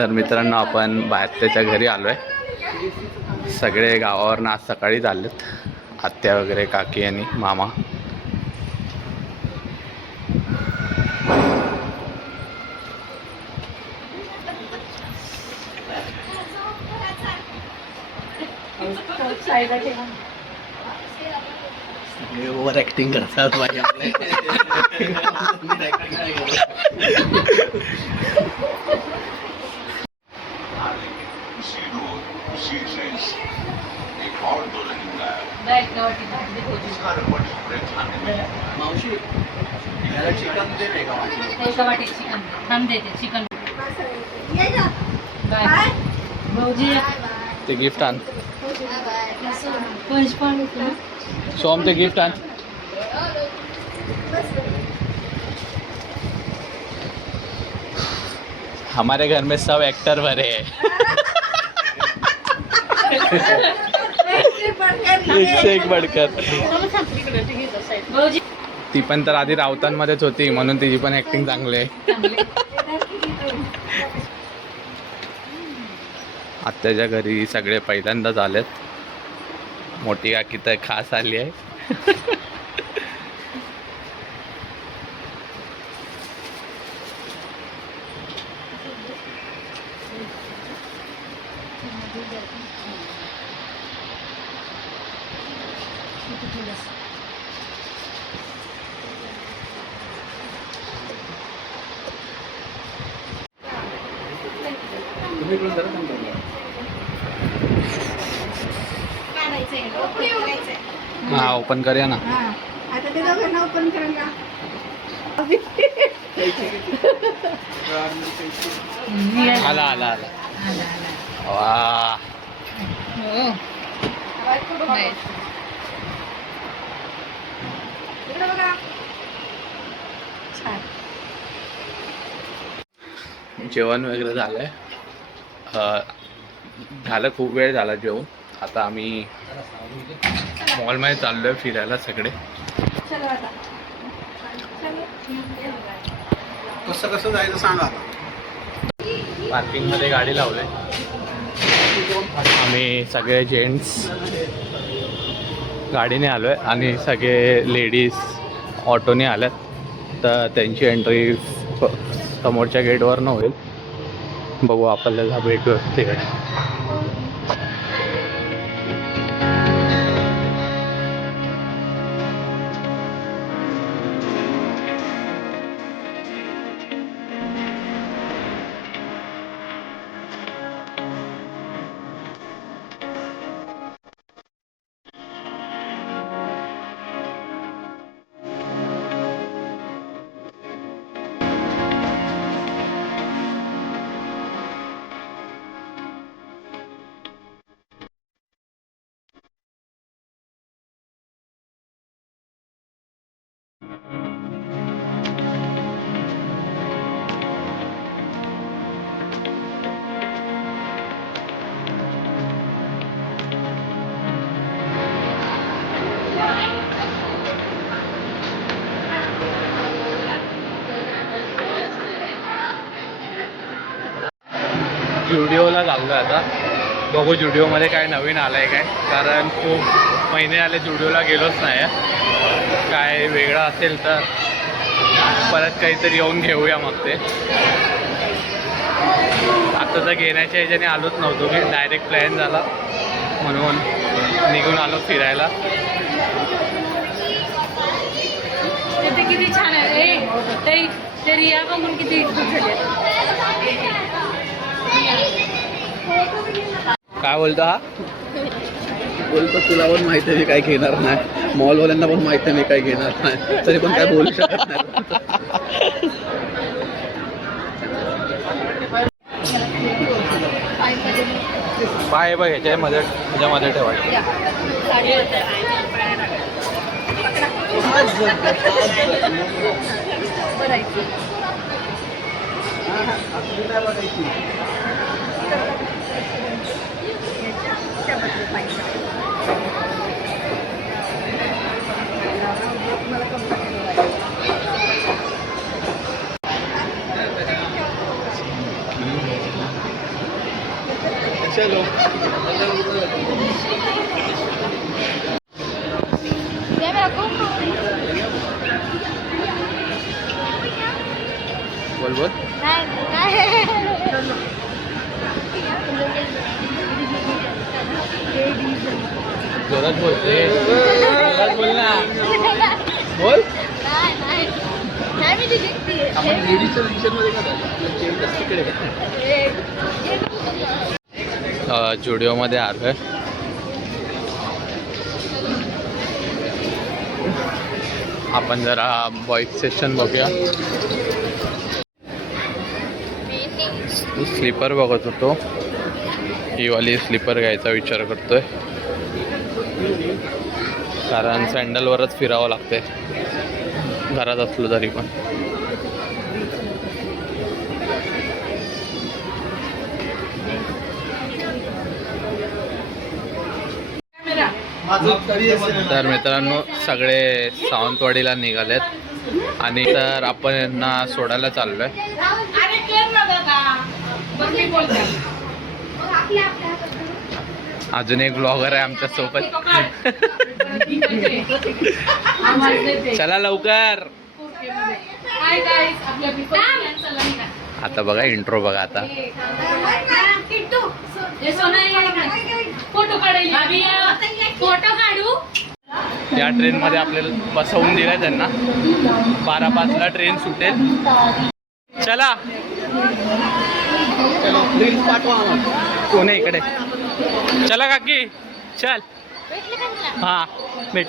तर मित्रांनो, आपण बाहेरच्या घरी आलो आहे. सगळे गावावरून आज सकाळीच आलेत, आत्या वगैरे, काकी आणि मामा. ओव्हर ऍक्टिंग करतात भाई आपले. मावशी याला चिकन दे रे का? चिकन हम देते चिकन. भाऊजी ते गिफ्ट आण. पंच पण सोम ते गिफ्ट आण. हमारे घर में सब एक्टर भरे हैं. एक से एक बढ़कर. भाऊजी ती पण तर आधी राऊतांमध्येच होती, म्हणून तिची पण ऍक्टिंग चांगली आहे. आत्याच्या घरी सगळे पहिल्यांदाच आलेत. मोठी काकी तर खास आली आहे. तुम्ही इकडून जरा थांबा. हा, ओपन करूया ना. आता ते दोघांना ओपन करायला आला आला आला. वा, इकडे बघा. छान. जेवण वगैरे झालंय. झालं, खूप वेळ झाला जेवण. आता आम्ही मॉलमध्ये चाललोय फिरायला सगळे. चलो आता. कसं कसं जायचं सांगा. पार्किंगमध्ये गाडी लावले. आम्ही सगळे जेंट्स गाडीने आलो आहे आणि सगळे लेडीज ऑटोने आल्यात. तर त्यांची एंट्री समोरच्या गेटवरनं होईल. बघू, आपल्याला भेटू तिकडे. जुडिओला चाललो आहे आता. बघू जुडिओमध्ये काय नवीन आलं आहे काय, कारण खूप महिने आले जुडिओला गेलोच नाही आहे. काय वेगळं असेल तर परत काहीतरी येऊन घेऊया मग ते. आता तर घेण्याच्या ह्याच्याने आलोच नव्हतो की डायरेक्ट प्लॅन झाला, म्हणून निघून आलो फिरायला. ते किती छान आहे. ते रिया बघून किती खुश झाले. काय बोलतो हा? बोलतो तुला पण माहिती आहे मी काय घेणार नाही, मॉलवाल्यांना पण माहिती आहे मी काय घेणार नाही, तरी पण काय बोलू शकत नाही. पाय बघ, ह्याच्यामध्ये ठेवायचं. चलो बोल बोल जोरात बोलते जोरात बोल ना बोल आपण लेडीजच्या रिलेशनमध्ये का झालं तिकडे जुडिओमध्ये आलो आहे. आपण जरा बॉईज सेक्शन बघूया. स्लीपर बघत होतो. ही वाली स्लीपर घ्यायचा विचार करतोय कारण सँडलवरच फिरावं लागते घरात असलो तरी पण. तर मित्रांनो सगळे सावंतवाडीला निघालेत आणि तर आपण यांना सोडायला चाललोय. अजून एक ब्लॉगर आहे आमच्या सोबत. चला लवकर. आता बघा इंट्रो बघा आता. फोटो काढू. या ट्रेनमध्ये आपल्याला बसवून दिलंय त्यांना. 12:05ला ट्रेन सुटेल. चला रील्स पाठवा आम्हाला. कोण आहे इकडे. चला काकी चल. हां भेट.